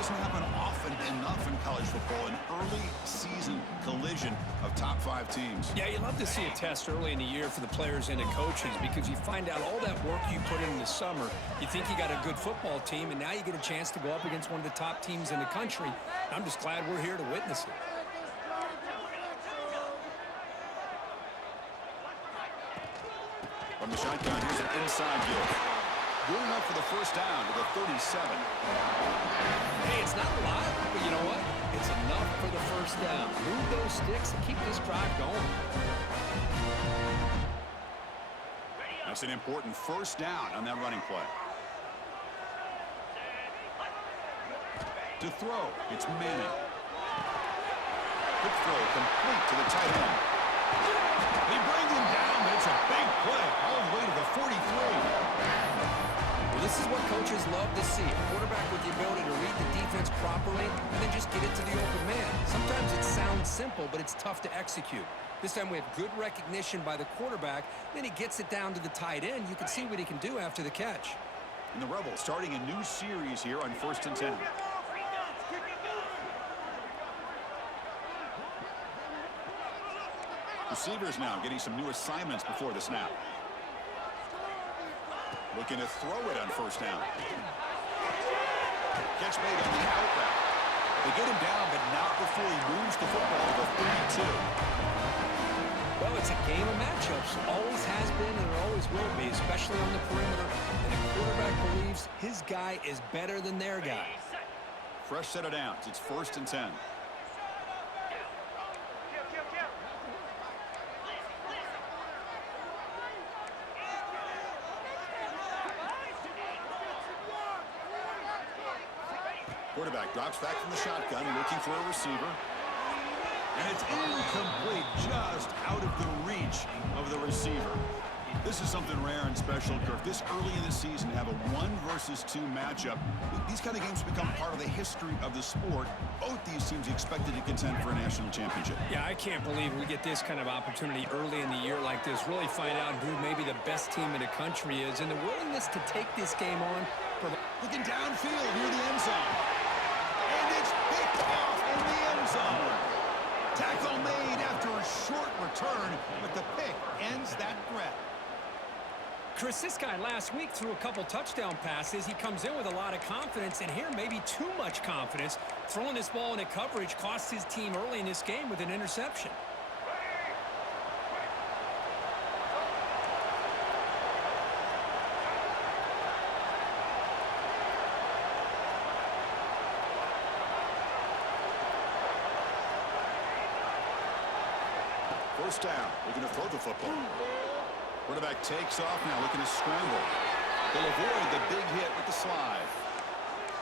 doesn't happen often enough in college football, an early season collision of top 5 teams. Yeah, you love to see a test early in the year for the players and the coaches because you find out all that work you put in the summer. You think you got a good football team, and now you get a chance to go up against one of the top teams in the country. I'm just glad we're here to witness it. From the shotgun, here's an inside give. Good enough for the first down to the 37. Hey, it's not a lot, but you know what? It's enough for the first down. Move those sticks and keep this drive going. That's an important first down on that running play. To throw, it's Manning. Quick throw complete to the tight end. They bring him down, but it's a big play all the way to the 43. Well, this is what coaches love to see. A quarterback with the ability to read the defense properly and then just get it to the open man. Sometimes it sounds simple, but it's tough to execute. This time we have good recognition by the quarterback. Then he gets it down to the tight end. You can see what he can do after the catch. And the Rebels starting a new series here on 1st and 10. Receivers now getting some new assignments before the snap. Looking to throw it on first down. Catch made on the out route. They get him down, but not before he moves the football to 32. Well, it's a game of matchups. Always has been and it always will be, especially on the perimeter. And the quarterback believes his guy is better than their guy. Fresh set of downs. It's 1st and 10. Quarterback drops back from the shotgun, looking for a receiver. And it's incomplete, just out of the reach of the receiver. This is something rare and special, Kirk. This early in the season, have a 1 versus 2 matchup. These kind of games become part of the history of the sport. Both these teams expected to contend for a national championship. Yeah, I can't believe we get this kind of opportunity early in the year like this. Really find out who maybe the best team in the country is. And the willingness to take this game on. Looking downfield near the end zone. And it's picked off in the end zone. Tackle made after a short return, but the pick ends that threat. Chris, this guy last week threw a couple touchdown passes. He comes in with a lot of confidence, and here maybe too much confidence. Throwing this ball into coverage cost his team early in this game with an interception. First down, looking to throw the football. Quarterback takes off now, looking to scramble. They'll avoid the big hit with the slide.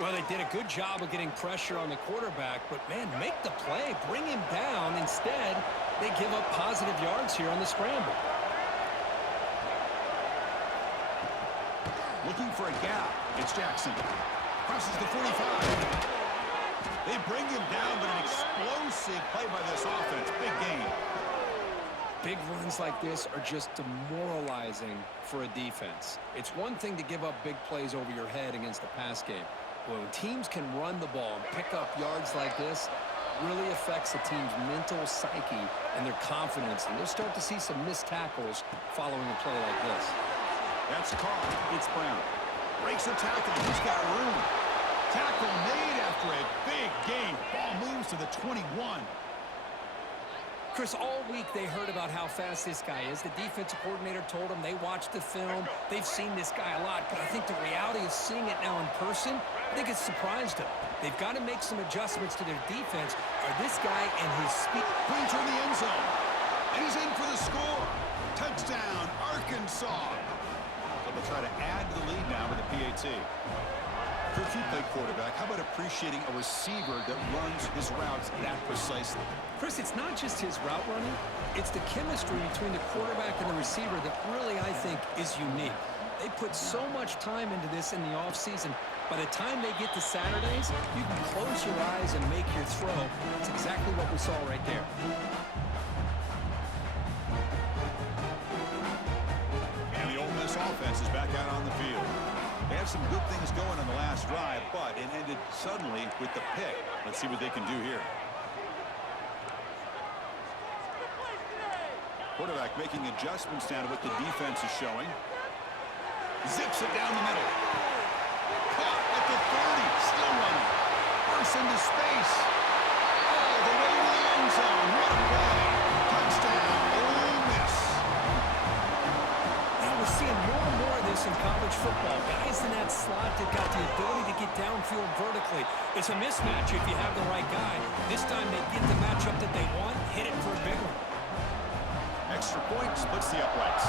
Well, they did a good job of getting pressure on the quarterback, but, man, make the play, bring him down. Instead, they give up positive yards here on the scramble. Looking for a gap. It's Jackson. Crosses the 45. They bring him down, but an explosive play by this offense. Big game. Big runs like this are just demoralizing for a defense. It's one thing to give up big plays over your head against the pass game. When teams can run the ball and pick up yards like this, really affects a team's mental psyche and their confidence. And you'll start to see some missed tackles following a play like this. That's caught. It's Brown. Breaks the tackle. He's got room. Tackle made after a big gain. Ball moves to the 21. Chris, all week they heard about how fast this guy is. The defensive coordinator told them they watched the film. They've seen this guy a lot, but I think the reality is seeing it now in person, I think it's surprised them. They've got to make some adjustments to their defense, or this guy and his speed. Brings her in the end zone, and he's in for the score. Touchdown, Arkansas. So they'll try to add to the lead now with a PAT. Kirk, you play quarterback. How about appreciating a receiver that runs his routes that precisely? Chris, it's not just his route running. It's the chemistry between the quarterback and the receiver that really, I think, is unique. They put so much time into this in the offseason. By the time they get to Saturdays, you can close your eyes and make your throw. That's exactly what we saw right there. And the Ole Miss offense is back out on the field. They have had some good things going on the last drive, but it ended suddenly with the pick. Let's see what they can do here. Quarterback making adjustments down to what the defense is showing. Zips it down the middle. Caught at the 30. Still running. Bursts into space. All the way to the end zone. What a play. Touchdown. Ole Miss. Now we're seeing more and more of this in college football. Guys in that slot that got the ability to get downfield vertically. It's a mismatch if you have the right guy. This time they get the matchup that they want, hit it for a big one. Extra point splits the uprights.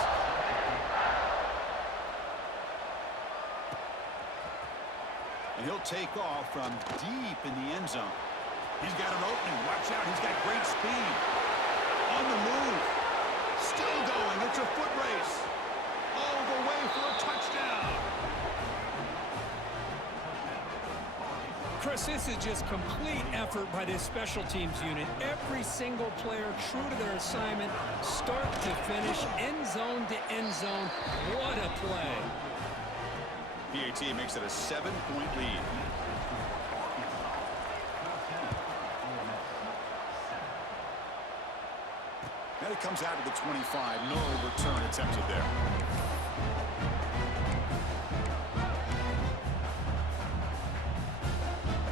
And he'll take off from deep in the end zone. He's got an opening. Watch out. He's got great speed. On the move. Still going. It's a foot race. All the way for a touchdown. Chris, this is just complete effort by this special teams unit. Every single player true to their assignment, start to finish, end zone to end zone. What a play. PAT makes it a 7-point lead. And it comes out to the 25. No return attempted there.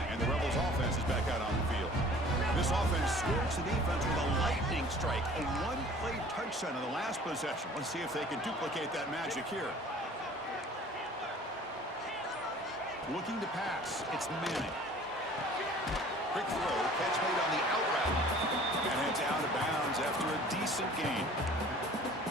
And the Rebels offense is back out on the field. This offense scorched the defense with a lightning strike. A one-play touchdown in the last possession. Let's see if they can duplicate that magic here. Looking to pass. It's Manning. Quick throw. Catch made on the out route. And it's out of bounds after a decent gain.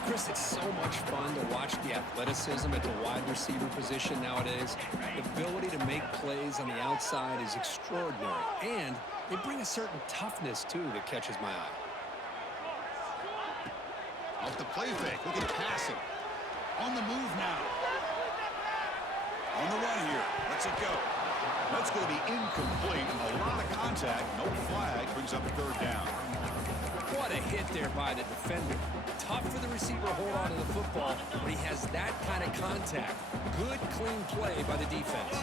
Chris, it's so much fun to watch the athleticism at the wide receiver position nowadays. The ability to make plays on the outside is extraordinary. And they bring a certain toughness, too, that catches my eye. Off the play fake. Look at passing. On the move now. On the run here. Lets it go. That's going to be incomplete. A lot of contact. No flag. Brings up a third down. What a hit there by the defender. Tough for the receiver to hold on to the football, but he has that kind of contact. Good, clean play by the defense.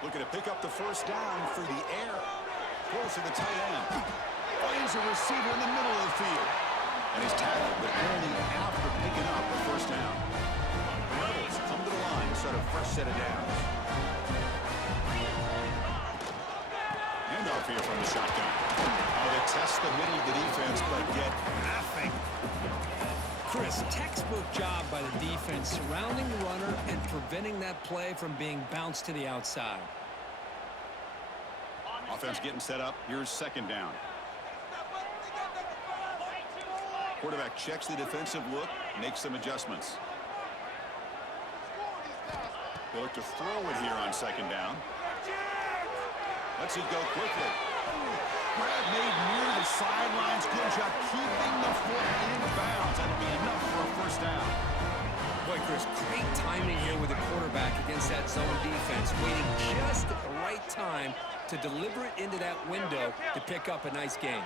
Looking to pick up the first down through the air. Close to the tight end. Finds a receiver in the middle of the field. And he's tackled, but only after picking up the first down. The Rebels come to the line to start a fresh set of downs. Handoff here from the shotgun. They test the middle of the defense, but get nothing. Chris, textbook job by the defense surrounding the runner and preventing that play from being bounced to the outside. Offense getting set up. Here's second down. Quarterback checks the defensive look, makes some adjustments. They look to throw it here on second down. Lets it go quickly. Grab made near the sidelines. Good job keeping the foot in bounds. That'll be enough for a first down. Boy, Chris, great timing here with the quarterback against that zone defense, waiting just at the right time to deliver it into that window to pick up a nice gain.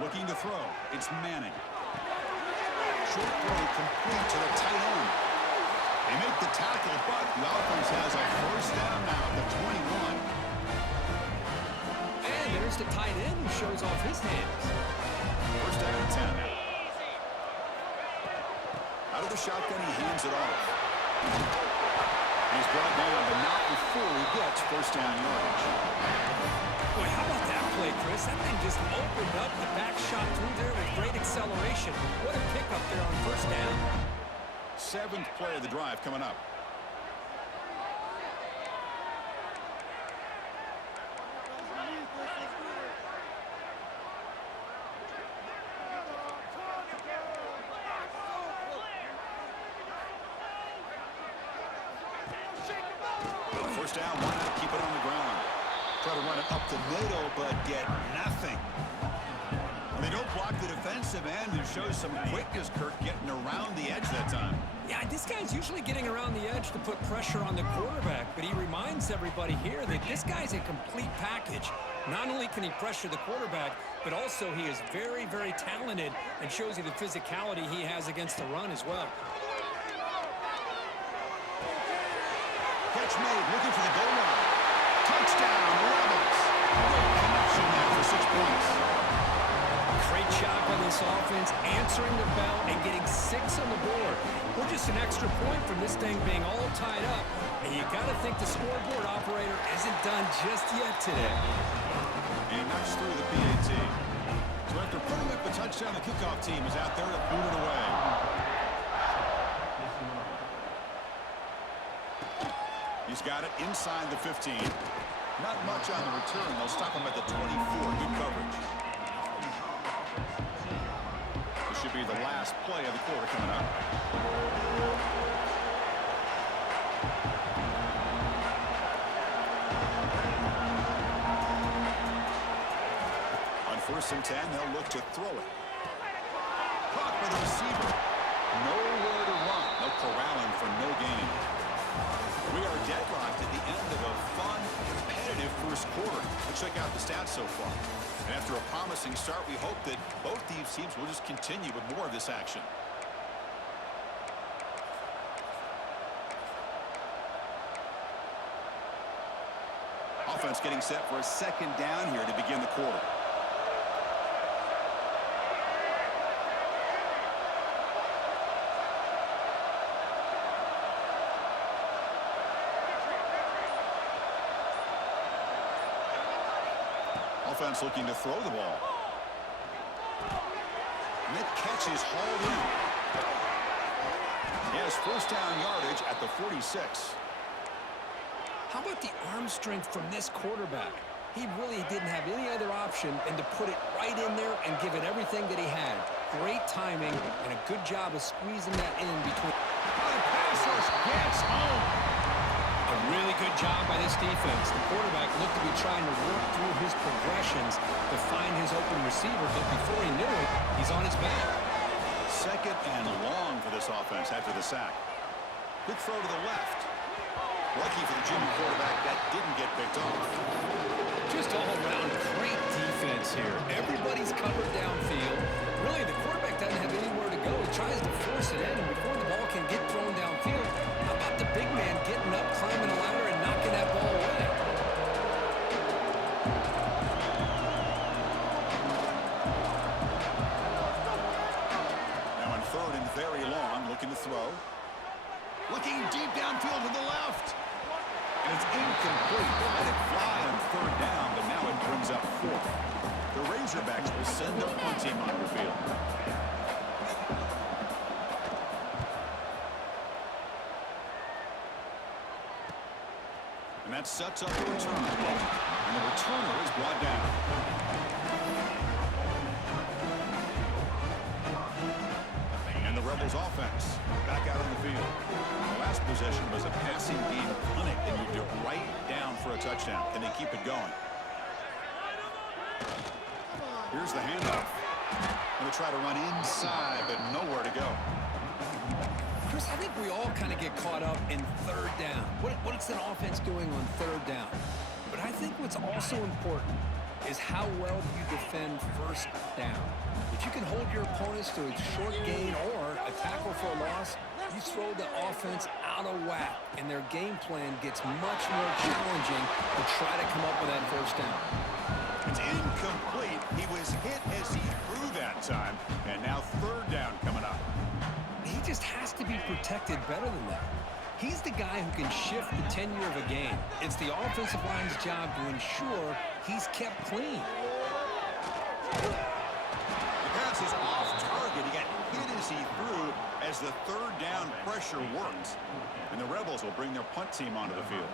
Looking to throw. It's Manning. Short throw complete to the tight end. They make the tackle, but the offense has a first down now at the 21. And there's the tight end who shows off his hands. First down and 10. Out of the shotgun, he hands it off. He's brought down, but not before he gets first down yardage. Boy, how about that play, Chris? That thing just opened up the back shot through there with great acceleration. What a pickup there on first down. Seventh play of the drive coming up. First down, why not keep it on the ground? Try to run it up the middle, but get nothing. And they don't block the defensive end, who shows some quickness, Kirk, getting around the edge that time. Yeah, this guy's usually getting around the edge to put pressure on the quarterback, but he reminds everybody here that this guy's a complete package. Not only can he pressure the quarterback, but also he is very, very talented and shows you the physicality he has against the run as well. Catch made, looking for the goal line. Touchdown, Rebels. Great connection there for 6 points. Great job by this offense, answering the bell and getting 6 on the board. We're just an extra point from this thing being all tied up, and you got to think the scoreboard operator isn't done just yet today. And he knocks through the PAT. So after putting up the touchdown, the kickoff team is out there to boot it away. He's got it inside the 15. Not much on the return. They'll stop him at the 24. Good coverage. This should be the last play of the quarter coming up. On 1st and 10, they'll look to throw it. Caught by the receiver. Nowhere to run. They'll corral him for no gain. We are deadlocked at the end of a fun, competitive first quarter. Let's check out the stats so far. And after a promising start, we hope that both these teams will just continue with more of this action. Offense getting set for a 2nd down here to begin the quarter. Offense looking to throw the ball. And that catch is hauled in. He has 1st down yardage at the 46. How about the arm strength from this quarterback? He really didn't have any other option than to put it right in there and give it everything that he had. Great timing and a good job of squeezing that in between. The pass rush gets home. A really good job by this defense. The quarterback looked to be trying to work through his progressions to find his open receiver, but before he knew it, he's on his back. 2nd and long for this offense after the sack. Quick throw to the left. Lucky for the junior quarterback, that didn't get picked off. Just all around great defense here. Everybody's covered downfield. Really, the quarterback doesn't have anywhere to go. He tries to force it in, and before the ball can get thrown downfield, how about the big man getting up, climbing a ladder, and knocking that ball away? Now on 3rd and very long, looking to throw. Looking deep downfield to the left. And it's incomplete. They let it fly on 3rd down, but now it brings up 4th. The Razorbacks will send their punt team onto the field. And that sets up the return. And the returner is brought down. And the Rebels offense back out on the field. The last possession was a passing game clinic that moved it right down for a touchdown. Can they keep it going? Here's the handoff. Going to try to run inside, but nowhere to go. Chris, I think we all kind of get caught up in 3rd down. What's an offense doing on 3rd down? But I think what's also important is how well do you defend 1st down. If you can hold your opponents to a short gain or a tackle for a loss, you throw the offense out of whack, and their game plan gets much more challenging to try to come up with that 1st down. It's incomplete. He was hit as he threw that time, and now 3rd down coming up. He just has to be protected better than that. He's the guy who can shift the tenure of a game. It's the offensive line's job to ensure he's kept clean. The pass is off target. He got hit as he threw as the 3rd down pressure worked. And the Rebels will bring their punt team onto the field.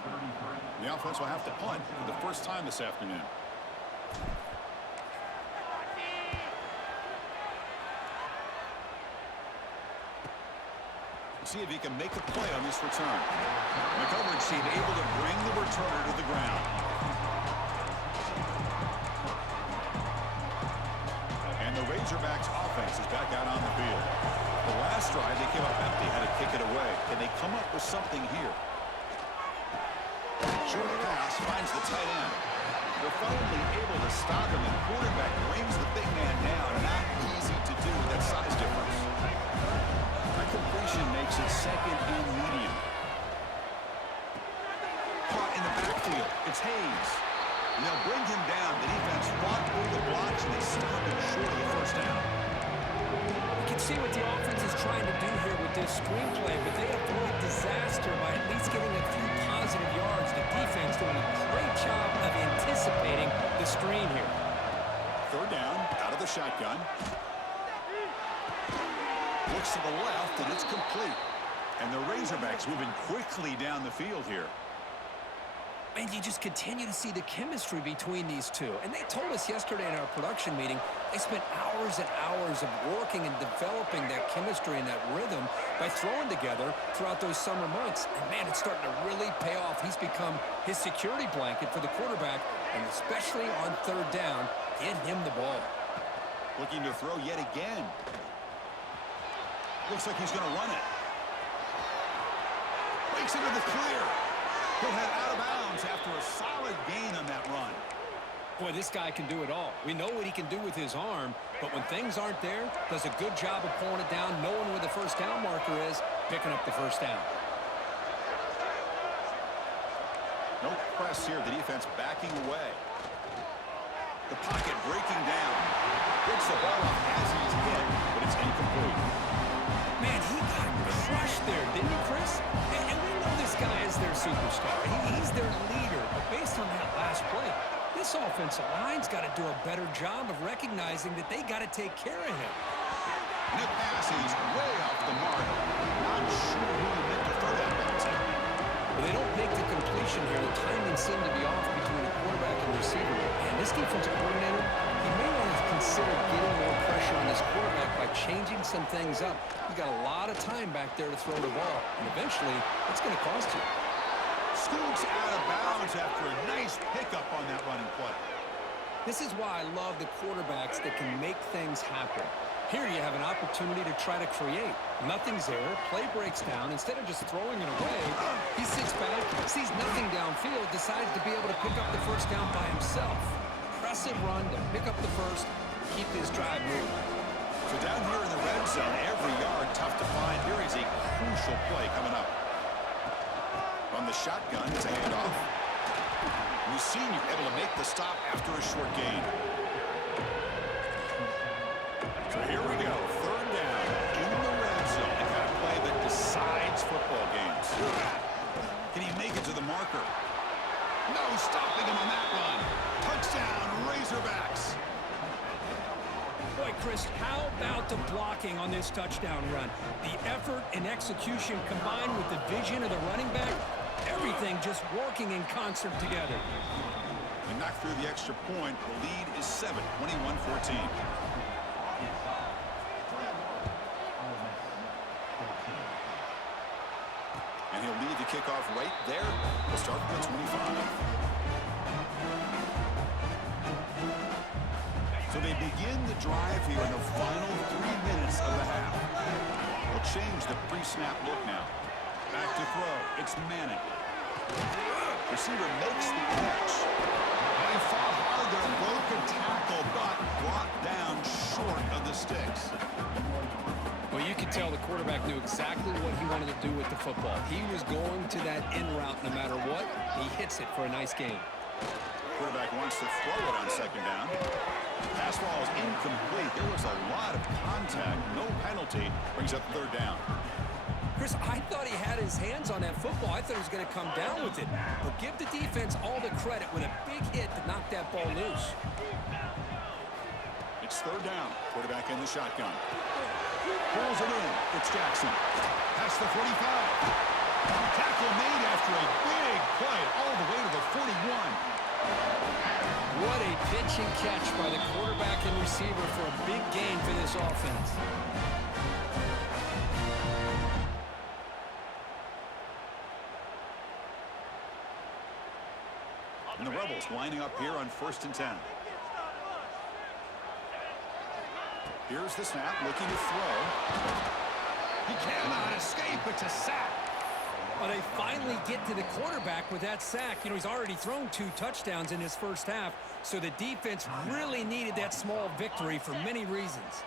The offense will have to punt for the first time this afternoon. See if he can make a play on this return. The coverage team able to bring the returner to the ground. And the Razorbacks offense is back out on the field. The last drive they came up empty, had to kick it away. Can they come up with something here? Short pass finds the tight end. They're finally able to stop him, and quarterback brings the big man down. Not easy to do with that size difference. That completion makes it second and medium. Caught in the backfield. It's Hayes. And they'll bring him down. The defense fought through the blocks, and they stop him short of the first down. You can see what the offense is trying to do here with this screenplay, but they avoid disaster by at least getting a few positive yards. The defense doing a great job of anticipating the screen here. Third down, out of the shotgun. Looks to the left, and it's complete. And the Razorbacks moving quickly down the field here. And you just continue to see the chemistry between these two. And they told us yesterday in our production meeting, they spent hours and hours of working and developing that chemistry and that rhythm by throwing together throughout those summer months. And, man, it's starting to really pay off. He's become his security blanket for the quarterback, and especially on third down, get him the ball. Looking to throw yet again. Looks like he's going to run it. Breaks into the clear. He'll head out of bounds after a solid gain on that run. Boy, this guy can do it all. We know what he can do with his arm, but when things aren't there, does a good job of pulling it down, knowing where the first down marker is, picking up the first down. No press here. The defense backing away. The pocket breaking down. Picks the ball up as he's hit, but it's incomplete. Man, he got crushed there, didn't he, Chris? And we know this guy is their superstar. He's their leader. But based on that last play, this offensive line's got to do a better job of recognizing that they got to take care of him. And the pass is way off the mark. Not sure who he meant to throw that back to. Well, they don't make the completion here. The timing seemed to be off between the quarterback and the receiver. And this defensive coordinator, he may want to consider getting more pressure on this quarterback by changing some things up. He's got a lot of time back there to throw the ball. And eventually, it's going to cost you. Scoots out of bounds after a nice pickup on that running play. This is why I love the quarterbacks that can make things happen. Here you have an opportunity to try to create. Nothing's there. Play breaks down. Instead of just throwing it away, he sits back, sees nothing downfield, decides to be able to pick up the first down by himself. Impressive run to pick up the first, keep this drive moving. So down here in the red zone, every yard tough to find. Here is a crucial play coming up. On the shotgun, it's a handoff. The senior able to make the stop after a short gain. So here we go, third down in the red zone. The kind of play that decides football games. Can he make it to the marker? No stopping him on that run. Touchdown, Razorbacks. Boy, Chris, how about the blocking on this touchdown run? The effort and execution combined with the vision of the running back, everything just working in concert together. And knocked through the extra point. The lead is 7, 21-14. And he'll lead the kickoff right there. We'll start from the 25. So they begin the drive here in the final 3 minutes of the half. They'll change the pre-snap look now. Back to throw. It's Manning. Receiver makes the catch. They fought hard there, broke a tackle, but brought down short of the sticks. Well, you could tell the quarterback knew exactly what he wanted to do with the football. He was going to that in route no matter what. He hits it for a nice gain. Quarterback wants to throw it on second down. Pass ball is incomplete. There was a lot of contact. No penalty. Brings up third down. Chris, I thought he had his hands on that football. I thought he was going to come down with it. But give the defense all the credit with a big hit to knock that ball loose. It's third down. Quarterback in the shotgun. Pulls it in. It's Jackson. Past the 45. Tackle made after a big play all the way to the 41. What a pitch and catch by the quarterback and receiver for a big gain for this offense. And the Rebels lining up here on 1st and 10. Here's the snap, looking to throw. He cannot escape. It's a sack. Well, they finally get to the quarterback with that sack. You know, he's already thrown 2 touchdowns in his first half, so the defense really needed that small victory for many reasons.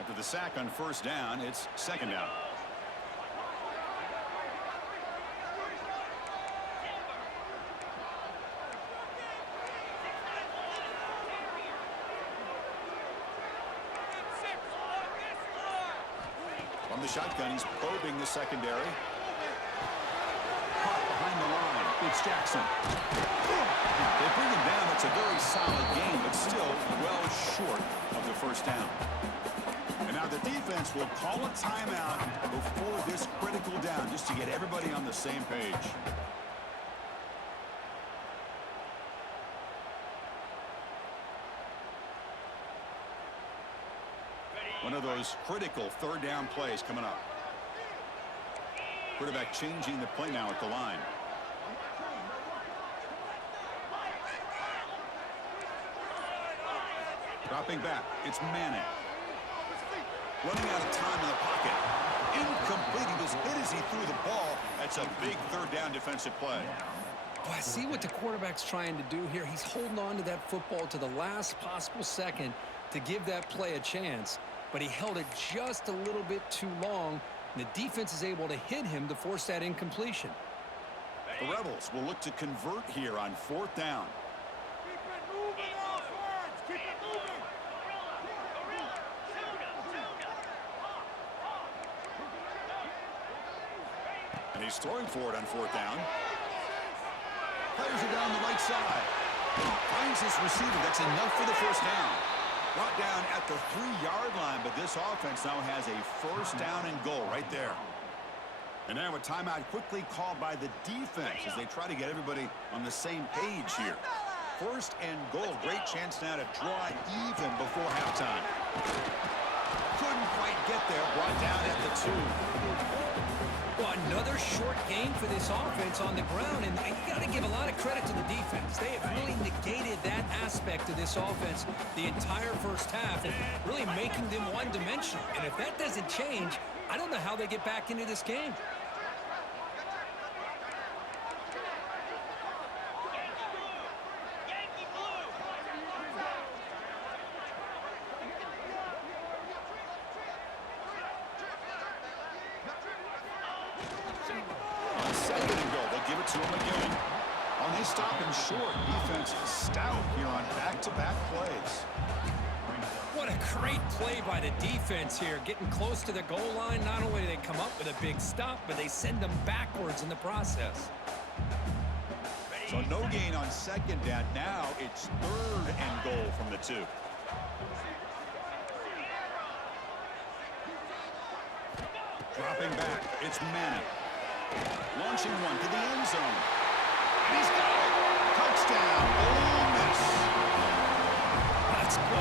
After the sack on first down, it's second down. From the shotgun, he's probing the secondary. Caught behind the line. It's Jackson. They bring him down. It's a very solid game, but still well short of the first down. And now the defense will call a timeout before this critical down, just to get everybody on the same page. One of those critical third down plays coming up. Quarterback changing the play now at the line. Dropping back, it's Manning. Running out of time in the pocket. Incomplete. He was hit as he threw the ball. That's a big third down defensive play. Boy, I see what the quarterback's trying to do here. He's holding on to that football to the last possible second to give that play a chance. But he held it just a little bit too long, and the defense is able to hit him to force that incompletion. The Rebels will look to convert here on fourth down. Keep it moving, offense! Keep it moving! And he's throwing for it on fourth down. Players are down the right side. Finds his receiver. That's enough for the first down. Brought down at the 3-yard line, but this offense now has a first down and goal right there. And now a timeout quickly called by the defense as they try to get everybody on the same page here. First and goal. Great chance now to draw even before halftime. Couldn't quite get there. Brought down at the 2. Well, another short game for this offense on the ground, and you got to give a lot of credit to the defense. They have really negated that aspect of this offense the entire first half and really making them one-dimensional. And if that doesn't change, I don't know how they get back into this game. On second and goal, they'll give it to him again. On they stop him short. Defense stout here on back-to-back plays. What a great play by the defense here. Getting close to the goal line, not only do they come up with a big stop, but they send them backwards in the process. So no gain on second down. Now it's third and goal from the 2. Dropping back, it's Manning. Launching one to the end zone. And he's got it. Touchdown, Ole Miss. Let's go.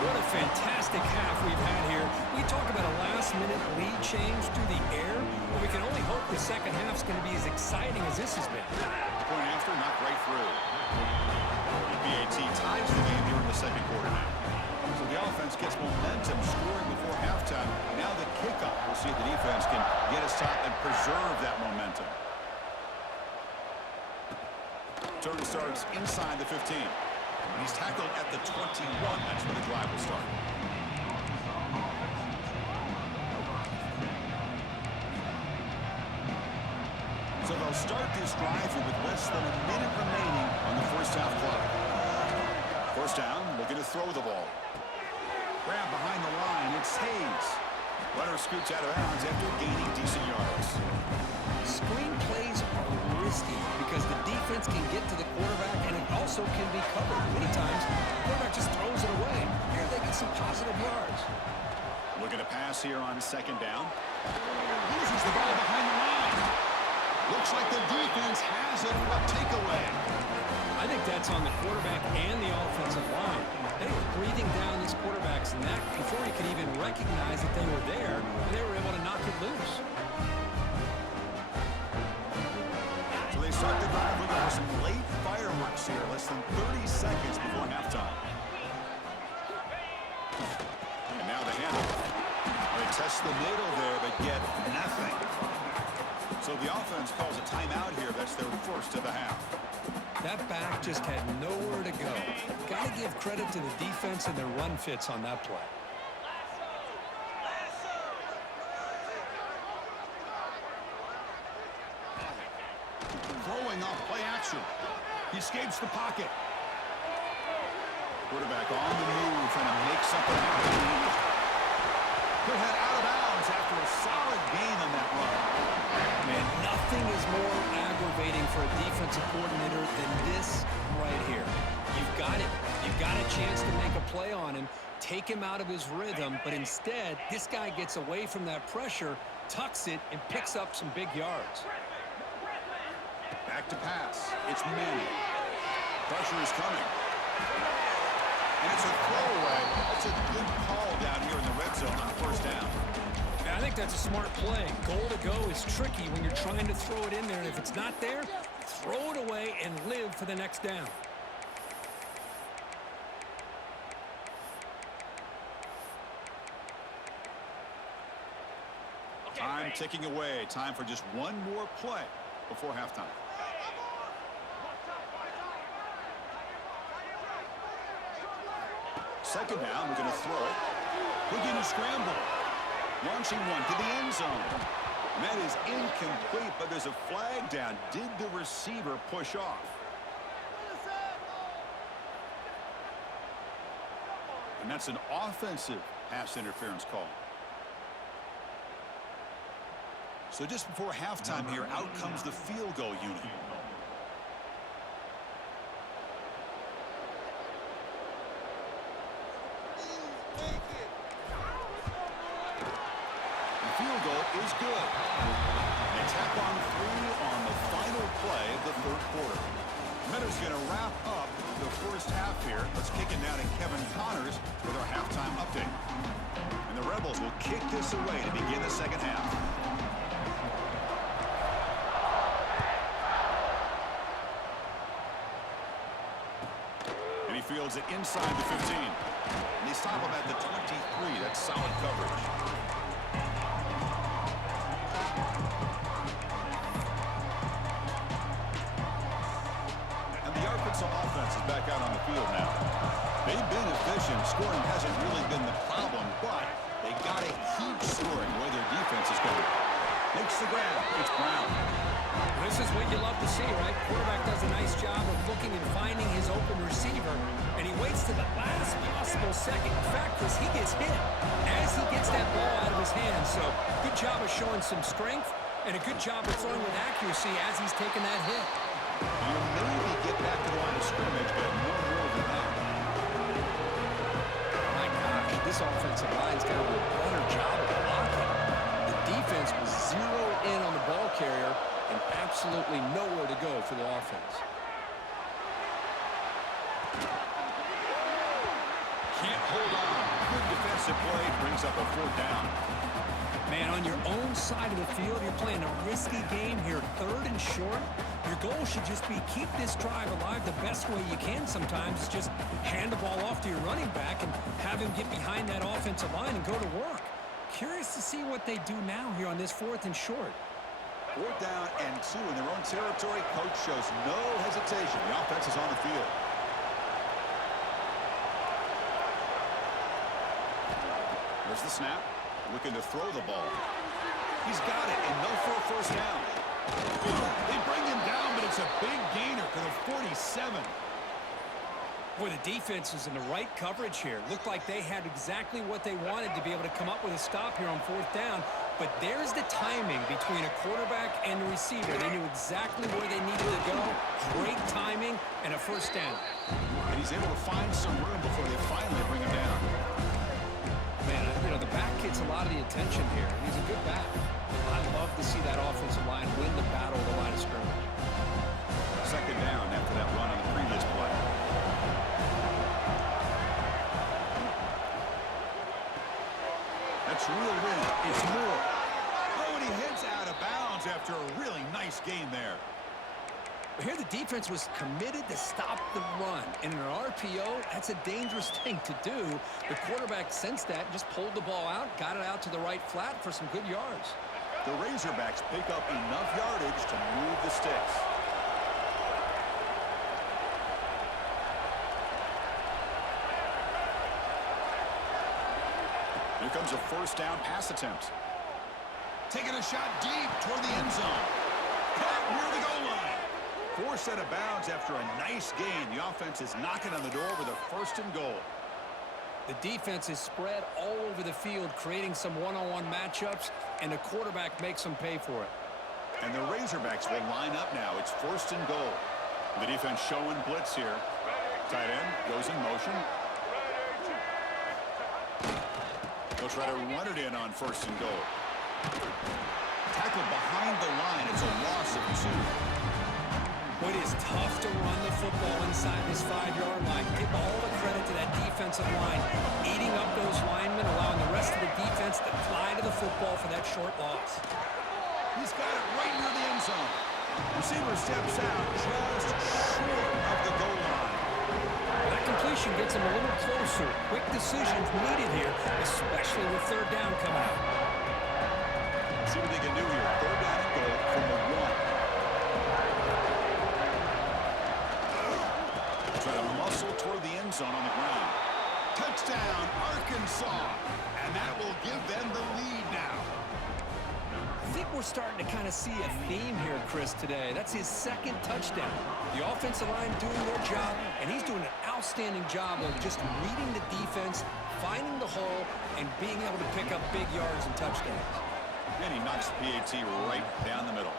What a fantastic half we've had here. We talk about a last-minute lead change through the air, but we can only hope the second half's going to be as exciting as this has been. Point after, knocked right through. The BAT ties the game here in the second quarter now. So the offense gets momentum, scoring before halftime. Now the kickoff. We'll see if the defense can get a stop and preserve that momentum. Turn starts inside the 15. And he's tackled at the 21. That's where the drive will start. So they'll start this drive here with less than a minute remaining on the first half clock. First down, looking to throw the ball. Grab behind the line, it's Hayes. Runner scoots out of bounds after gaining decent yards. Screen plays are risky because the defense can get to the quarterback and it also can be covered. Many times, the quarterback just throws it away. Here they get some positive yards. Looking to pass here on second down. Loses the ball behind the line. Looks like the defense has it for a takeaway. I think that's on the quarterback and the offensive line. They were breathing down this quarterback's neck before he could even recognize that they were there, and they were able to knock it loose. So they start the drive looking for some late fireworks here, less than 30 seconds before halftime. And now the handoff. They test the middle there, but get nothing. So the offense calls a timeout here. That's their first of the half. That back just had nowhere to go. Got to give credit to the defense and their run fits on that play. Throwing off play action. He escapes the pocket. Quarterback on the move, trying to make something happen. He'll head out of bounds after a solid gain on that run. Man, nothing is more aggravating for a defensive coordinator than this right here. You've got it. You've got a chance to make a play on him, take him out of his rhythm, but instead, this guy gets away from that pressure, tucks it, and picks up some big yards. Back to pass. It's Manning. Pressure is coming. And it's a throwaway. That's a good call down here in the red zone on first down. I think that's a smart play. Goal to go is tricky when you're trying to throw it in there, and if it's not there, throw it away and live for the next down. Time ticking away. Time for just one more play before halftime. Second down, we're going to throw it. Begin to scramble. Launching one to the end zone. And that is incomplete, but there's a flag down. Did the receiver push off? And that's an offensive pass interference call. So just before halftime here, out comes the field goal unit. The field goal is good. They tack on 3 on the final play of the third quarter. Minter's going to wrap up the first half here. Let's kick it down to Kevin Connors with our halftime update. And the Rebels will kick this away to begin the second half. And he fields it inside the 15. And they stop him at the 23. That's solid coverage. And the Arkansas offense is back out on the field now. They've been efficient. Scoring hasn't really been the problem, but they got to keep scoring where their defense is going. Makes the grab. It's Brown. This is what you love to see, right? Quarterback does a nice job of looking and finding his open receiver, and he waits to the last possible second. In fact, Chris, he gets hit as he gets that ball out of his hands. So good job of showing some strength and a good job of throwing with accuracy as he's taking that hit. You maybe get back to the line of scrimmage, but no more than that. My gosh, this offensive line's got to do a better job of blocking. The defense was zeroed in on the ball carrier and absolutely nowhere to go for the offense. Can't hold on. Good defensive play brings up a fourth down. Man, on your own side of the field, you're playing a risky game here, 3rd and short. Your goal should just be keep this drive alive the best way you can sometimes. Is just hand the ball off to your running back and have him get behind that offensive line and go to work. Curious to see what they do now here on this 4th and short. 4th down and 2 in their own territory. Coach shows no hesitation. The offense is on the field. There's the snap. Looking to throw the ball. He's got it, and no for a first down. They bring him down, but it's a big gainer to the 47. Boy, the defense is in the right coverage here. Looked like they had exactly what they wanted to be able to come up with a stop here on 4th down. But there's the timing between a quarterback and the receiver. They knew exactly where they needed to go. Great timing and a first down. And he's able to find some room before they finally bring him down. Man, you know, the back gets a lot of the attention here. He's a good back. I love to see that offensive line win the battle of the line of scrimmage. Second down after that run on the previous play. That's reeled in. It's Moore. Oh, and he heads out of bounds after a really nice game there. Here the defense was committed to stop the run. In an RPO, that's a dangerous thing to do. The quarterback sensed that, just pulled the ball out, got it out to the right flat for some good yards. The Razorbacks pick up enough yardage to move the sticks. Here comes a first down pass attempt. Taking a shot deep toward the end zone. Caught near the goal line. Forced out of bounds after a nice gain. The offense is knocking on the door with a first and goal. The defense is spread all over the field, creating some one-on-one matchups, and the quarterback makes them pay for it. And the Razorbacks will line up now. It's first and goal. The defense showing blitz here. Tight end goes in motion. They'll try to run it in on first and goal. Tackle behind the line. It's a loss of 2. It is tough to run the football inside this 5-yard line. Give all the credit to that defensive line, eating up those linemen, allowing the rest of the defense to fly to the football for that short loss. He's got it right near the end zone. Receiver steps out just short of the goal line. That completion gets him a little closer. Quick decisions needed here, especially with third down coming out. See what they can do here. Third down and goal from the 1. Try to muscle toward the end zone on the ground. Touchdown, Arkansas. And that will give them the lead now. I think we're starting to kind of see a theme here, Chris, today. That's his second touchdown. The offensive line doing their job, and he's doing an outstanding job of just reading the defense, finding the hole, and being able to pick up big yards and touchdowns. And he knocks the PAT right down the middle.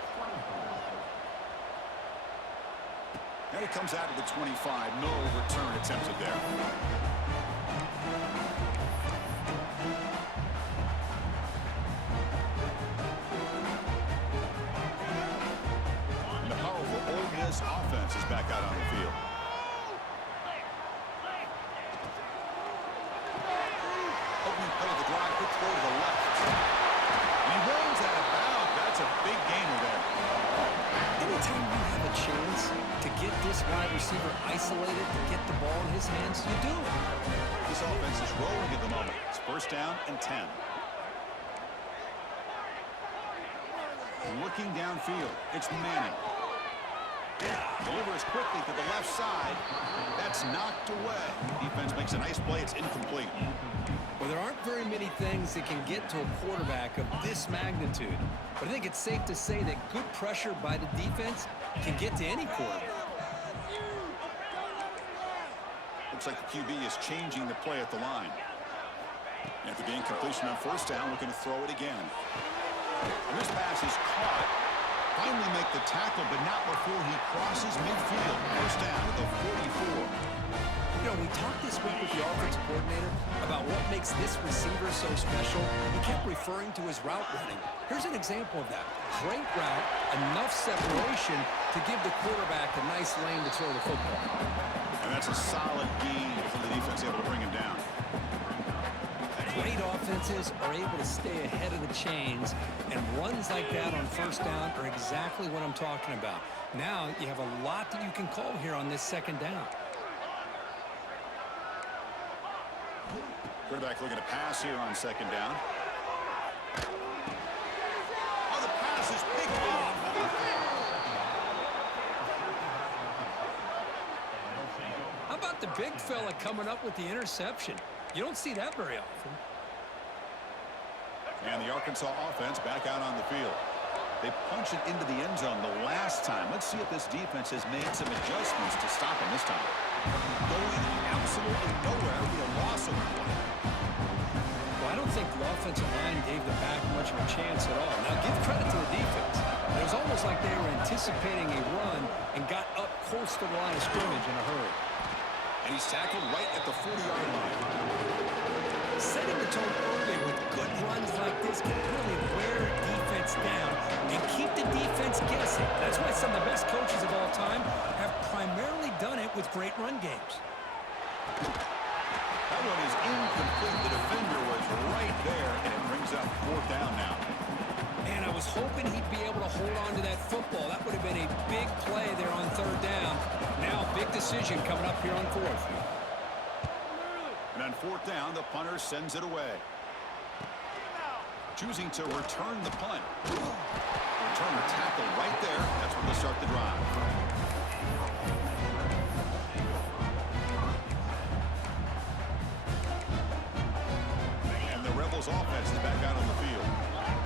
And it comes out to the 25. No return attempted there. And the powerful Ole Miss offense is back out on the field. Opening play of the drive, quick throw to the left. And he runs out of bounds. That's a big gainer there. Anytime you have a chance to get this wide receiver isolated, to get the ball in his hands, you do it. This offense is rolling at the moment. It's first down and 10. Looking downfield, it's Manning. Delivers quickly to the left side. That's knocked away. Defense makes a nice play. It's incomplete. Well, there aren't very many things that can get to a quarterback of this magnitude. But I think it's safe to say that good pressure by the defense can get to any quarterback. Looks like the QB is changing the play at the line. After getting completion on first down, looking to throw it again. And this pass is caught. Finally make the tackle, but not before he crosses midfield. First down at the 44. You know, we talked this week with the offensive coordinator about what makes this receiver so special. He kept referring to his route running. Here's an example of that. Great route, enough separation to give the quarterback a nice lane to throw the football. And that's a solid gain from the defense able to bring him down. Great offenses are able to stay ahead of the chains, and runs like that on first down are exactly what I'm talking about. Now you have a lot that you can call here on this second down. Quarterback looking to pass here on second down. Oh, the pass is picked off. How about the big fella coming up with the interception? You don't see that very often. And the Arkansas offense back out on the field. They punch it into the end zone the last time. Let's see if this defense has made some adjustments to stop him this time. Going absolutely nowhere with a loss of one. Well, I don't think the offensive line gave them back much of a chance at all. Now, give credit to the defense. It was almost like they were anticipating a run and got up close to the line of scrimmage in a hurry. And he's tackled right at the 40-yard line. Setting the tone early with good runs like this can really wear a defense down and keep the defense guessing. That's why some of the best coaches of all time have primarily done it with great run games. That one is incomplete. The defender was right there, and it brings up fourth down now. And I was hoping he'd be able to hold on to that football. That would have been a big play there on third down. Now, big decision coming up here on fourth. And on fourth down, the punter sends it away. choosing to return the punt. Return the tackle right there. That's where they'll start the drive. And the Rebels offense is back out on the field.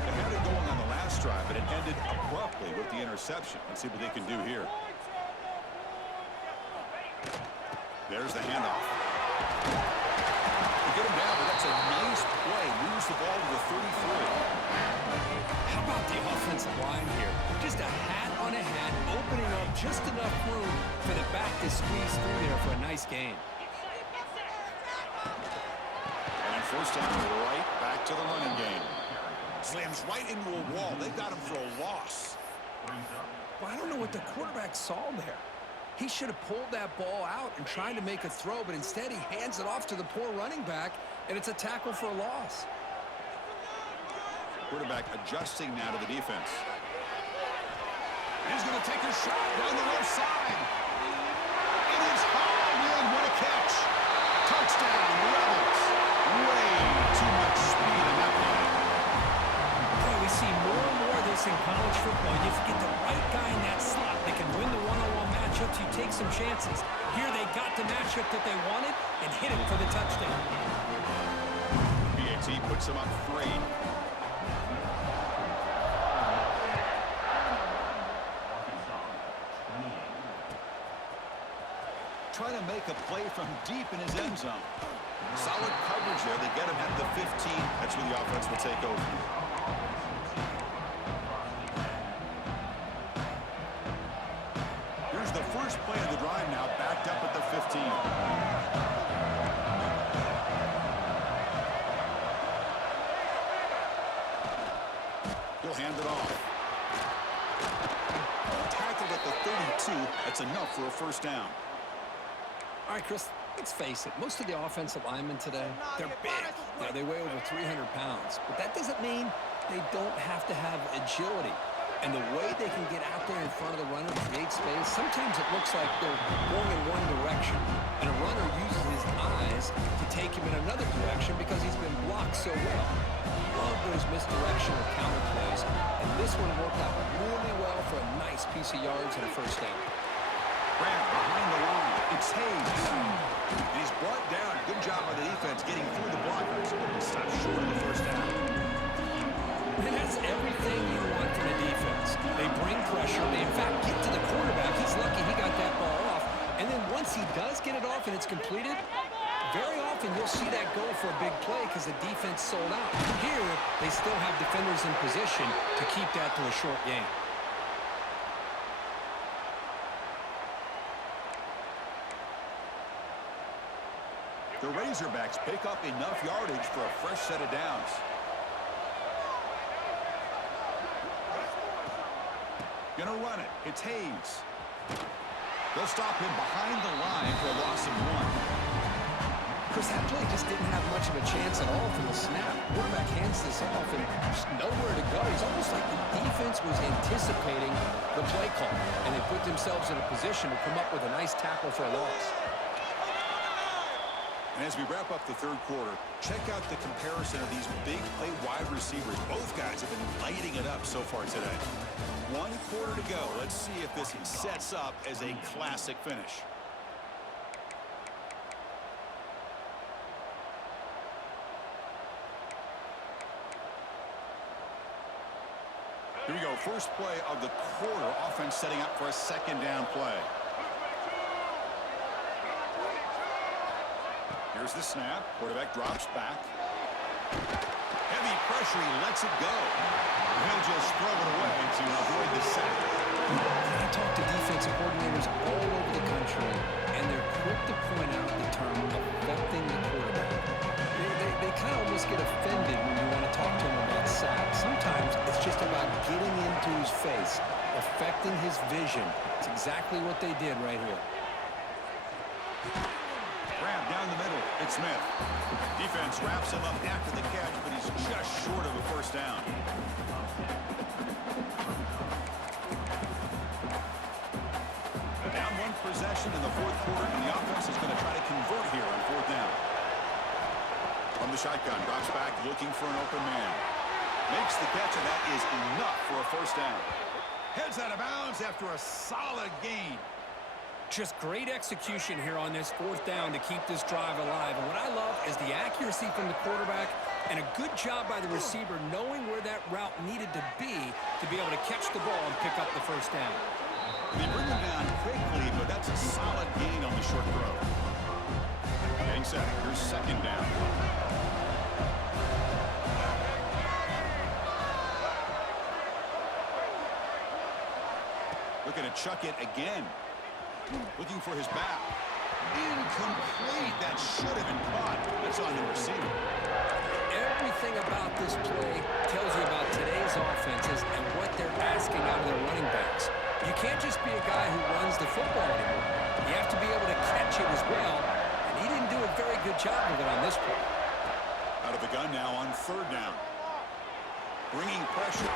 They had it going on the last drive, but it ended abruptly with the interception. Let's see what they can do here. There's the handoff. They get him down, but that's a nice play. Moves the ball to the 33. How about the offensive line here? Just a hat on a hat, opening up just enough room for the back to squeeze through there for a nice gain. And first down, right back to the running game. Slams right into a wall. They got him for a loss. Well, I don't know what the quarterback saw there. He should have pulled that ball out and tried to make a throw, but instead he hands it off to the poor running back, and it's a tackle for a loss. Quarterback adjusting now to the defense. He's going to take a shot down the left side. It is hauled in. What a catch. Touchdown, Rebels. Way too much speed in that play. Boy, we see more and more of this in college football. You get the right guy in that slot that can win the one-on-one matchups. You take some chances. Here they got the matchup that they wanted and hit it for the touchdown. BAT puts him up 3. Trying to make a play from deep in his end zone. Solid coverage there. They get him at the 15. That's where the offense will take over. Here's the first play of the drive now, backed up at the 15. He'll hand it off. Tackled at the 32. That's enough for a first down. All right, Chris, let's face it. Most of the offensive linemen today, they're big. You know, they weigh over 300 pounds. But that doesn't mean they don't have to have agility. And the way they can get out there in front of the runner and create space, sometimes it looks like they're going in one direction. And a runner uses his eyes to take him in another direction because he's been blocked so well. Love those misdirection or counter plays. And this one worked out really well for a nice piece of yards and a first down. Grant behind the line. It's Hayes. And he's brought down. Good job by the defense getting through the blockers. Stop short of the first down. And that's everything you want from a defense. They bring pressure. They, in fact, get to the quarterback. He's lucky he got that ball off. And then once he does get it off and it's completed, very often you'll see that go for a big play because the defense sold out. Here, they still have defenders in position to keep that to a short game. The Razorbacks pick up enough yardage for a fresh set of downs. Gonna run it. It's Hayes. They'll stop him behind the line for a loss of 1. Chris, that play just didn't have much of a chance at all from the snap. Quarterback hands this off and there's nowhere to go. It's almost like the defense was anticipating the play call, and they put themselves in a position to come up with a nice tackle for a loss. And as we wrap up the third quarter, check out the comparison of these big play wide receivers. Both guys have been lighting it up so far today. 1 quarter to go. Let's see if this sets up as a classic finish. Here we go. First play of the quarter. Offense setting up for a second down play. Here's the snap. Quarterback drops back. Heavy pressure. He lets it go. He'll just throw it away to avoid the sack. I talk to defensive coordinators all over the country, and they're quick to point out the term affecting the quarterback. They kind of almost get offended when you want to talk to them about sacks. Sometimes it's just about getting into his face, affecting his vision. It's exactly what they did right here. Grab down the middle. It's Smith. Defense wraps him up after the catch, but he's just short of a first down. Down 1 possession in the fourth quarter, and the offense is going to try to convert here on fourth down. From the shotgun, drops back, looking for an open man. makes the catch, and that is enough for a first down. Heads out of bounds after a solid gain. Just great execution here on this fourth down to keep this drive alive. And what I love is the accuracy from the quarterback and a good job by the receiver knowing where that route needed to be able to catch the ball and pick up the first down. They bring him down quickly, but that's a solid gain on the short throw. Getting set. Here's second down. Looking to chuck it again. Looking for his back. Incomplete. That should have been caught. That's on the receiver. Everything about this play tells you about today's offenses and what they're asking out of their running backs. You can't just be a guy who runs the football anymore. You have to be able to catch it as well, and he didn't do a very good job of it on this play. Out of the gun now on third down. Bringing pressure.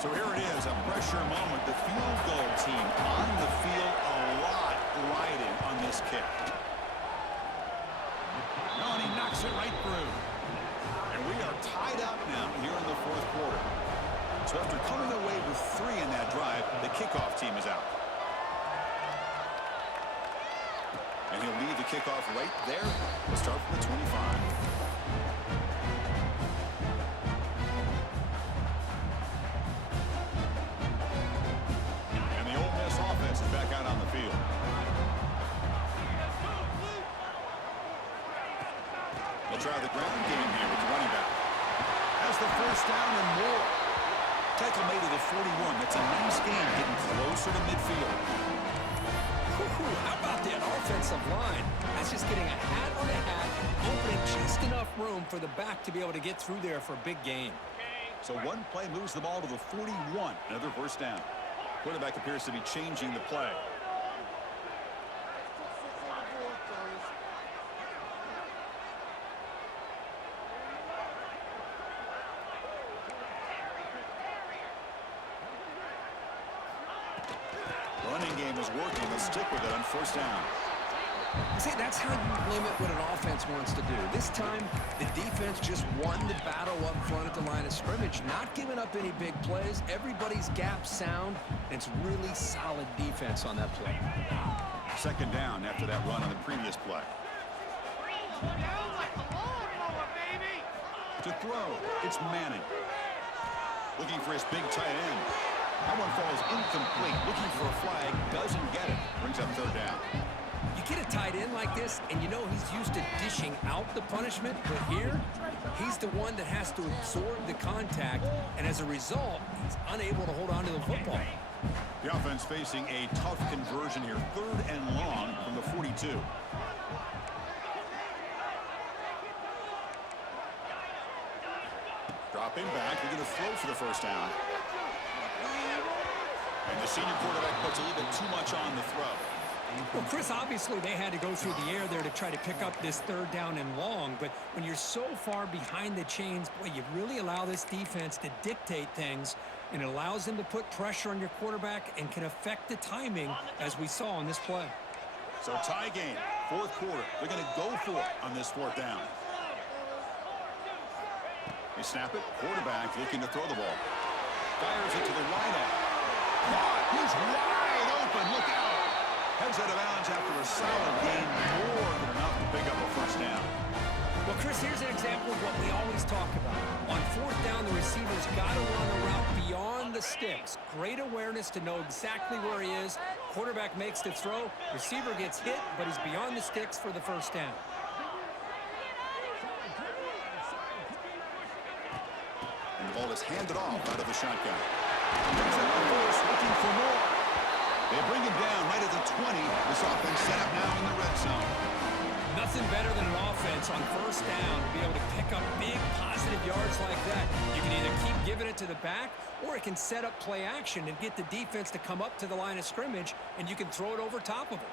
So here it is, a pressure moment. The field goal team on the field, a lot riding on this kick. No, and he knocks it right through. And we are tied up now here in the fourth quarter. So after coming away with 3 in that drive, the kickoff team is out. And he'll leave the kickoff right there. We'll start from the 25. Back out on the field. They'll try the ground game here with the running back. Has the first down and more. Tackle made to the 41. That's a nice game, getting closer to midfield. How about that offensive line? That's just getting a hat on a hat, opening just enough room for the back to be able to get through there for a big gain. So one play moves the ball to the 41. Another first down. Quarterback appears to be changing the play. Running game is working. They'll stick with it on first down. See, that's how you limit what an offense wants to do. This time, the defense just won the battle up front at the line of scrimmage, not giving up any big plays. Everybody's gap sound, and it's really solid defense on that play. Second down after that run on the previous play. To throw, it's Manning. Looking for his big tight end. That one falls incomplete. Looking for a flag, doesn't get it. Brings up third down. You get a tight end like this, and you know he's used to dishing out the punishment, but here, he's the one that has to absorb the contact, and as a result, he's unable to hold on to the football. The offense facing a tough conversion here. Third and long from the 42. Dropping back, they're going to throw for the first down. And the senior quarterback puts a little bit too much on the throw. Well, Chris, obviously they had to go through the air there to try to pick up this third down and long, but when you're so far behind the chains, boy, you really allow this defense to dictate things, and it allows them to put pressure on your quarterback and can affect the timing, as we saw on this play. So tie game, fourth quarter. They're going to go for it on this fourth down. They snap it. Quarterback looking to throw the ball. Fires it to the wideout. Caught. He's wide open. Look out. Heads out of bounds after a solid gain, more than enough to pick up a first down. Well, Chris, here's an example of what we always talk about. On fourth down, the receiver's got to run the route beyond the sticks. Great awareness to know exactly where he is. Quarterback makes the throw. Receiver gets hit, but he's beyond the sticks for the first down. And the ball is handed off out of the shotgun. Looking for more. They bring him down right at the 20. This offense set up now in the red zone. Nothing better than an offense on first down to be able to pick up big positive yards like that. You can either keep giving it to the back, or it can set up play action and get the defense to come up to the line of scrimmage, and you can throw it over top of it.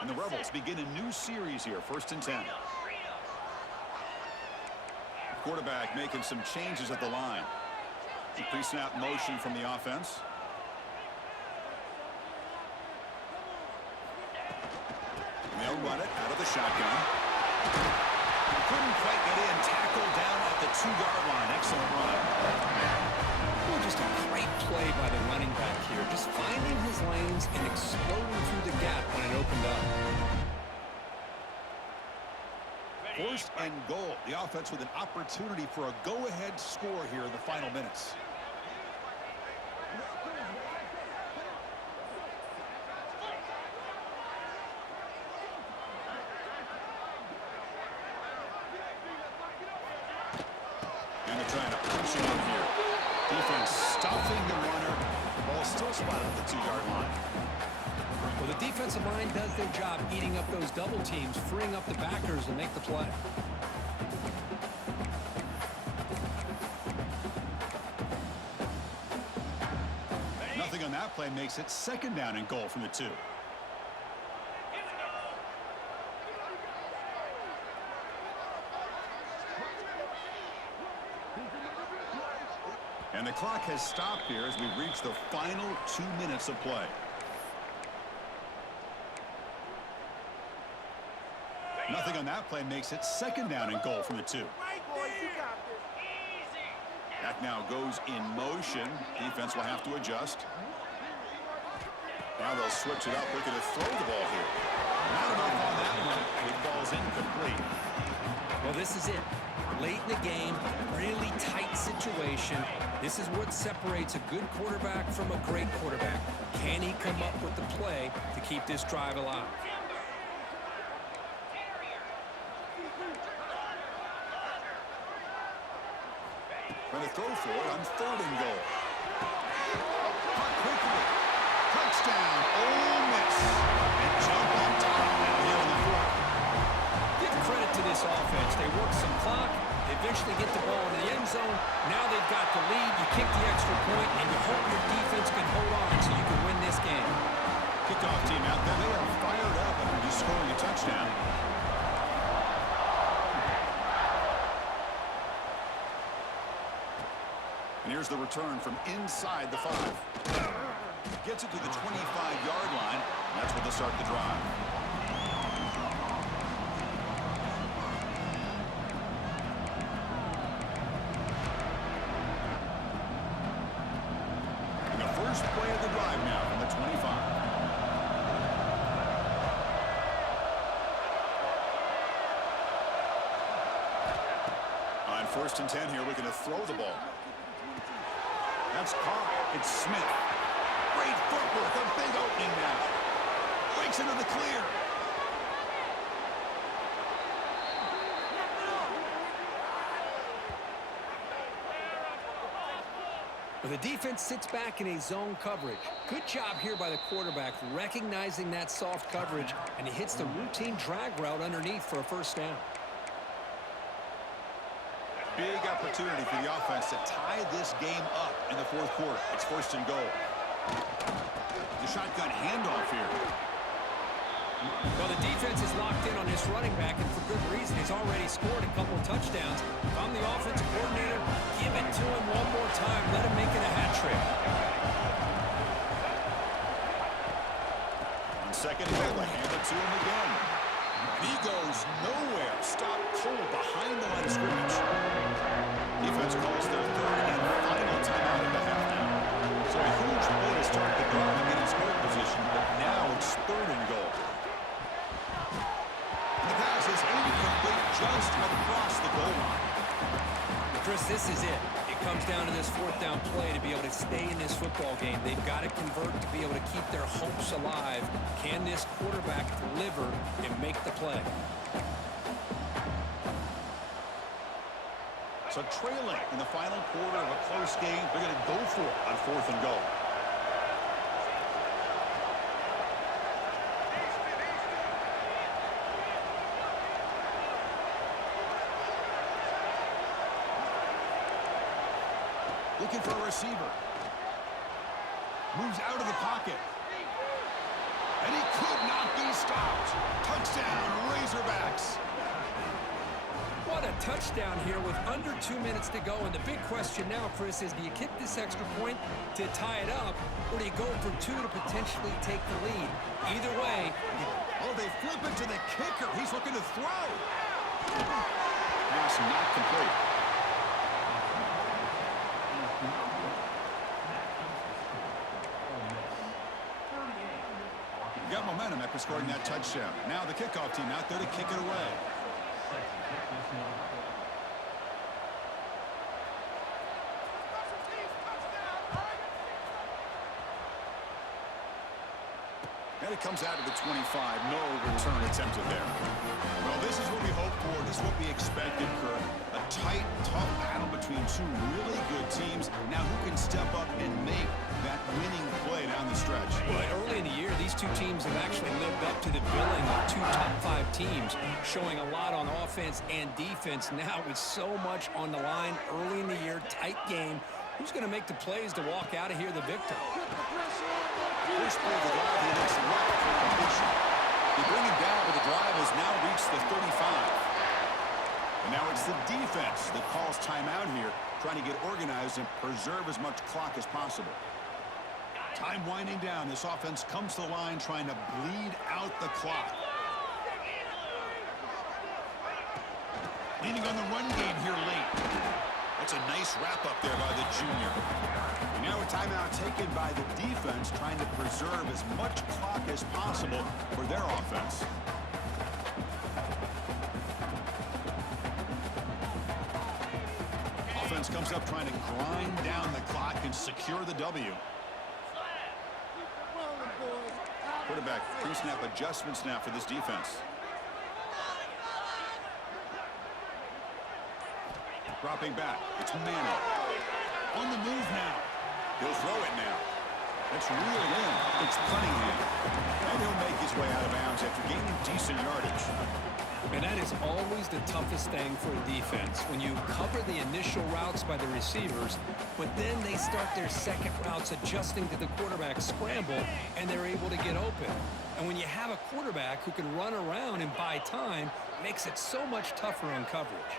And the Rebels begin a new series here, 1st and 10. Quarterback making some changes at the line. Pre-snap motion from the offense. run it out of the shotgun. Couldn't quite get in. Tackled down at the 2-yard line. Excellent run. Well, just a great play by the running back here. Just finding his lanes and exploding through the gap when it opened up. First and goal. The offense with an opportunity for a go-ahead score here in the final minutes. And they're trying to punch it in here. Defense stuffing the runner. Ball still spotted at the 2-yard line. Well, the defensive line does their job eating up those double teams, freeing up the backers to make the play. Nothing on that play makes it second down and goal from the 2. And the clock has stopped here as we reach the final 2 minutes of play. Nothing on that play makes it second down and goal from the 2. That now goes in motion. Defense will have to adjust. Now they'll switch it up, looking to throw the ball here. Not enough on that one. It falls incomplete. Well, this is it. Late in the game, really tight situation. This is what separates a good quarterback from a great quarterback. Can he come up with the play to keep this drive alive? Going to throw for it on 3rd and goal. Caught quickly. Touchdown, Ole Miss. And jump on top now here in the 4th. Give credit to this offense. They work some clock. They eventually get the ball in the end zone. Now they've got the lead. You kick the extra point, and you hope your defense can hold on so you can win this game. Kickoff team out there. They are fired up after just scoring a touchdown. And here's the return from inside the 5. Gets it to the 25-yard line. And that's where they'll start the drive. And the first play of the drive now from the 25. On 1st and 10 here, we're going to throw the ball. That's caught. It's Smith. Great footwork. A big opening now. Breaks into the clear. Well, the defense sits back in a zone coverage. Good job here by the quarterback, recognizing that soft coverage, and he hits the routine drag route underneath for a first down. Big opportunity for the offense to tie this game up in the 4th quarter. It's 1st and goal. The shotgun handoff here. Well, the defense is locked in on this running back, and for good reason. He's already scored a couple touchdowns. If I'm the offensive coordinator, give it to him one more time. Let him make it a hat trick. On 2nd and goal, they hand it to him again. And he goes nowhere. Stop cold behind the line of scrimmage. Defense calls their 3rd and final timeout of the half now. So a huge play to start the drive and get in scoring position, but now it's 3rd and goal. And the pass is incomplete just across the goal line. Chris, this is it. It comes down to this 4th down play to be able to stay in this football game. They've got to convert to be able to keep their hopes alive. Can this quarterback deliver and make the play? So trailing in the final quarter of a close game, they're going to go for it on 4th and goal. Looking for a receiver. Moves out of the pocket. And he could not be stopped. Touchdown, Razorbacks. What a touchdown here with under 2 minutes to go. And the big question now, Chris, is do you kick this extra point to tie it up, or do you go for 2 to potentially take the lead? Either way. Oh, they flip it to the kicker. He's looking to throw. Pass not complete. Got momentum after scoring that touchdown. Now the kickoff team out there to kick it away. And it comes out of the 25. No return attempted there. Well, this is what we hoped for. This is what we expected, Kurt. A tight, tough battle between two really good teams. Now who can step up and make that winning play down the stretch? Well, early in the year, these two teams have actually lived up to the billing of 2 top-5 teams, showing a lot on offense and defense. Now with so much on the line early in the year, tight game. Who's going to make the plays to walk out of here the victor? First play of the drive, the next left for completion. They bring him down, but the drive has now reached the 35. And now it's the defense that calls timeout here, trying to get organized and preserve as much clock as possible. Time winding down. This offense comes to the line trying to bleed out the clock. Leaning on the run game here late. That's a nice wrap-up there by the junior. And now a timeout taken by the defense, trying to preserve as much clock as possible for their offense. Offense comes up trying to grind down the clock and secure the W. Quarterback pre-snap adjustments now for this defense. Dropping back. It's Manning. On the move now. He'll throw it now. It's reeled in. It's Cunningham. And he'll make his way out of bounds after gaining decent yardage. And that is always the toughest thing for a defense, when you cover the initial routes by the receivers, but then they start their second routes adjusting to the quarterback's scramble, and they're able to get open. And when you have a quarterback who can run around and buy time, it makes it so much tougher on coverage.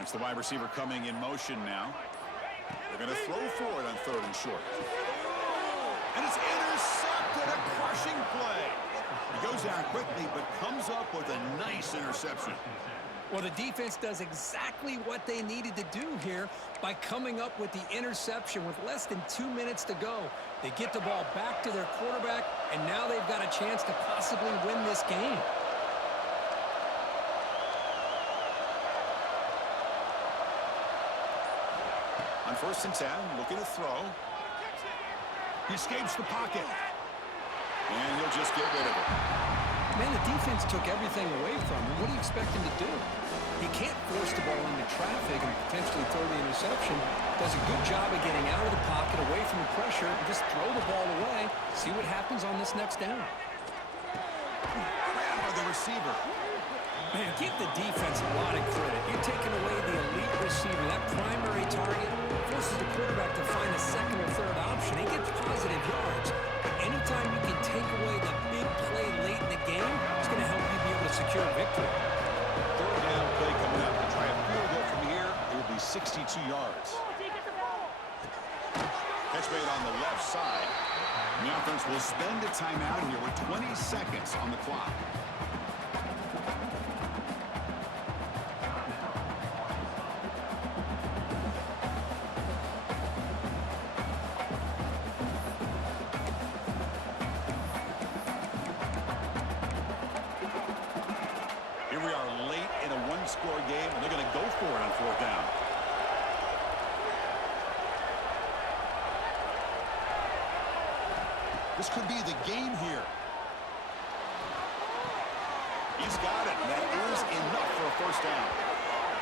It's the wide receiver coming in motion now. They're going to throw for it on 3rd and short. And it's intercepted. A crushing play. He goes down quickly, but comes up with a nice interception. Well, the defense does exactly what they needed to do here by coming up with the interception with less than 2 minutes to go. They get the ball back to their quarterback, and now they've got a chance to possibly win this game. On 1st and 10, looking to throw. He escapes the pocket. And he'll just get rid of it. Man, the defense took everything away from him. What do you expect him to do? He can't force the ball into traffic and potentially throw the interception. Does a good job of getting out of the pocket, away from the pressure, and just throw the ball away. See what happens on this next down. Grabbed by the receiver. Man, give the defense a lot of credit. You're taking away the elite receiver, that primary target, forces the quarterback to find a second or third option. He gets positive yards. But anytime you can take away the big play late in the game, it's going to help you be able to secure a victory. 3rd down play coming up to try a field goal from here. It will be 62 yards. Catch made on the left side. The offense will spend a timeout here with 20 seconds on the clock. Score game, and they're going to go for it on 4th down. This could be the game here. He's got it. That is enough for a 1st down.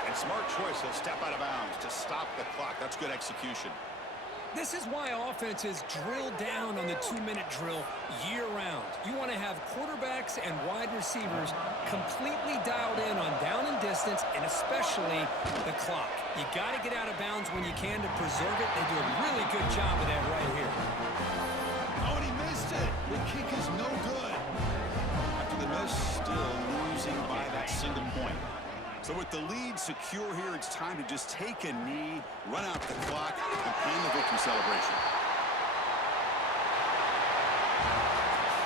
And smart choice. He'll step out of bounds to stop the clock. That's good execution. This is why offenses drill down on the 2-minute drill year-round. You want to have quarterbacks and wide receivers completely dialed in on down and distance, and especially the clock. You got to get out of bounds when you can to preserve it. They do a really good job of that right here. Oh, and he missed it. The kick is no good. After the miss, still losing by that single point. So with the lead secure here, it's time to just take a knee, run out the clock, and plan the victory celebration.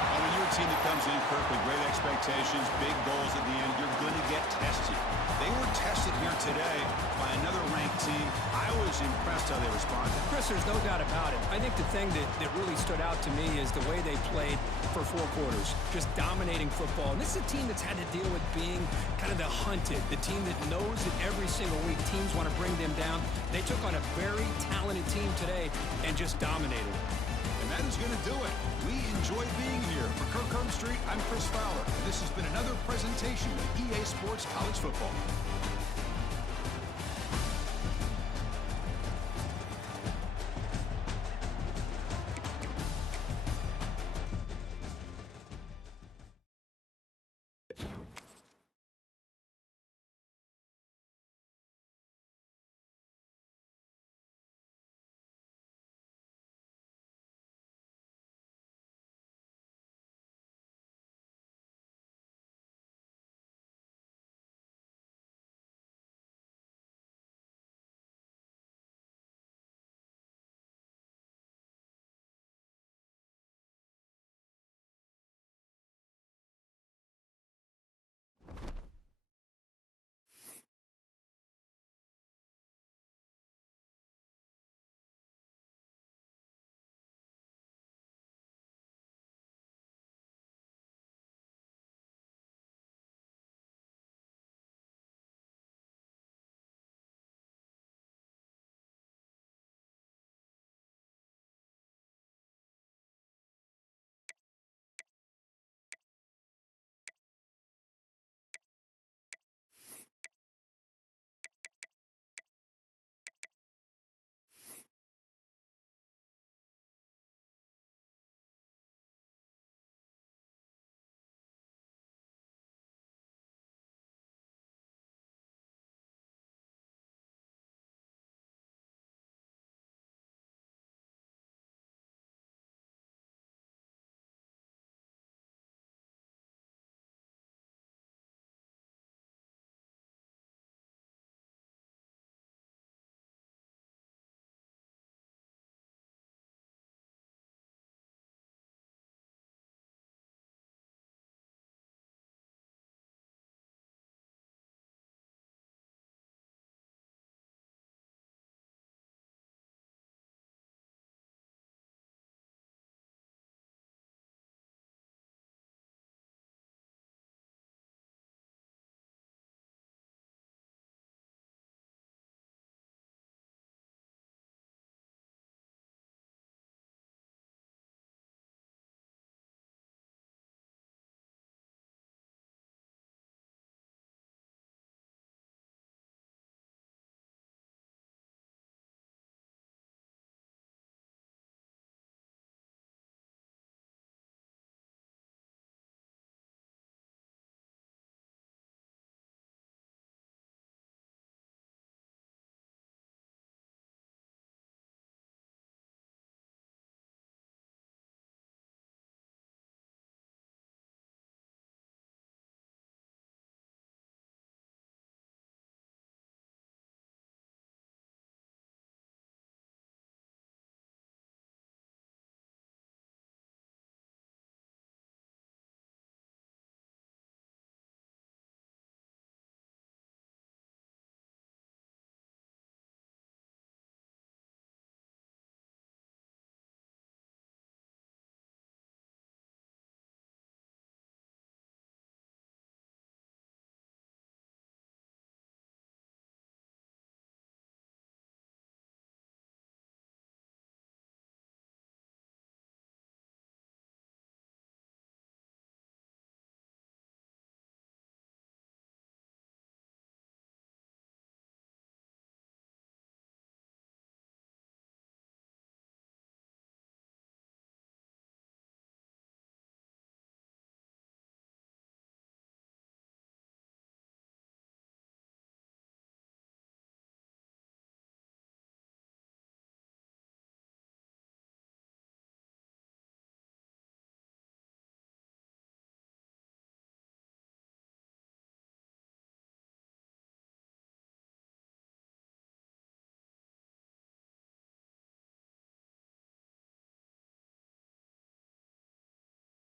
And when you're a team that comes in, Kirk, with great expectations, big goals at the end, you're going to get tested. They were tested here today by another ranked team. I was impressed how they responded. Chris, there's no doubt about it. I think the thing that really stood out to me is the way they played for 4 quarters, just dominating football. And this is a team that's had to deal with being kind of the hunted, the team that knows that every single week teams want to bring them down. They took on a very talented team today and just dominated. And that is going to do it. We enjoy being here. For Kirk Street, I'm Chris Fowler. And this has been another presentation of EA Sports College Football.